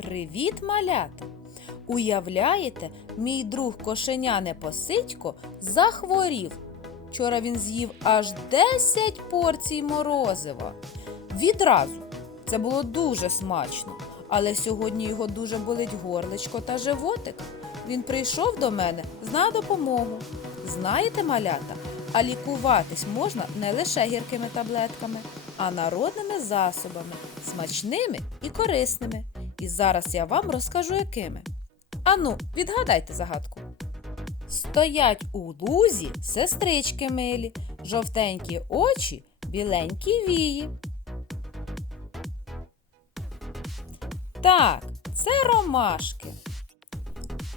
Привіт, малята! Уявляєте, мій друг кошеня Непосидько захворів. Вчора він з'їв аж 10 порцій морозива. Відразу. Це було дуже смачно. Але сьогодні його дуже болить горличко та животик. Він прийшов до мене на допомогу. Знаєте, малята, а лікуватись можна не лише гіркими таблетками, а народними засобами, смачними і корисними. І зараз я вам розкажу, якими. Ану, відгадайте загадку. Стоять у лузі сестрички милі, жовтенькі очі, біленькі вії. Так, це ромашки.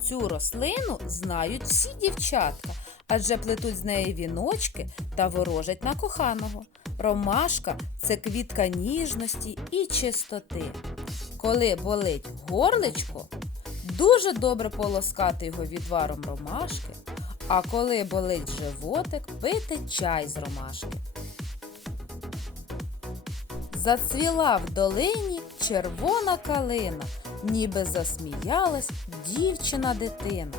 Цю рослину знають всі дівчатка, адже плетуть з неї віночки та ворожать на коханого. Ромашка це квітка ніжності і чистоти. Коли болить горличко, дуже добре полоскати його відваром ромашки, а коли болить животик, пити чай з ромашки. Зацвіла в долині червона калина, ніби засміялась дівчина-дитина.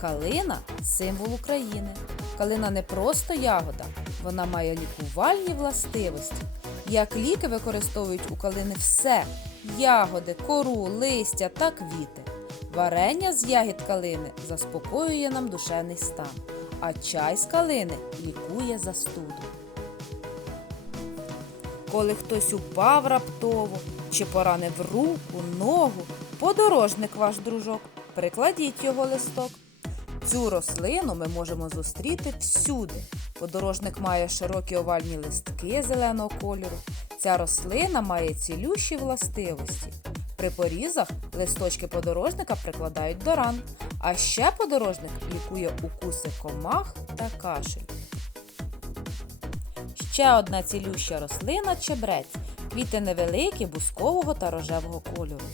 Калина символ України. Калина не просто ягода, вона має лікувальні властивості. Як ліки використовують у калини все ягоди, кору, листя та квіти. Варення з ягід калини заспокоює нам душевний стан, а чай з калини лікує застуду. Коли хтось упав раптово чи поранив руку, ногу, подорожник ваш дружок, прикладіть його листок. Цю рослину ми можемо зустріти всюди. Подорожник має широкі овальні листки зеленого кольору. Ця рослина має цілющі властивості. При порізах листочки подорожника прикладають до ран, а ще подорожник лікує укуси комах та кашель. Ще одна цілюща рослина чебрець. Квіти невеликі, бускового та рожевого кольору.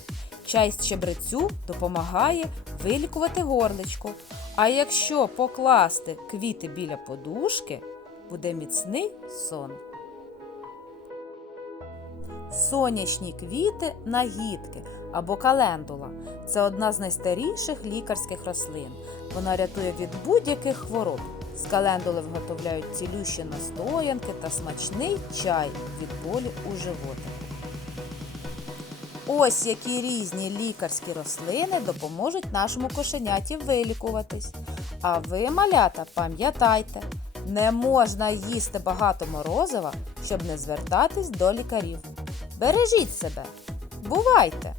Чай з чебрецю допомагає вилікувати горличко. А якщо покласти квіти біля подушки, буде міцний сон. Сонячні квіти нагідки або календула це одна з найстаріших лікарських рослин. Вона рятує від будь-яких хвороб. З календули виготовляють цілющі настоянки та смачний чай від болю у животах. Ось які різні лікарські рослини допоможуть нашому кошеняті вилікуватись. А ви, малята, пам'ятайте, не можна їсти багато морозива, щоб не звертатись до лікарів. Бережіть себе! Бувайте!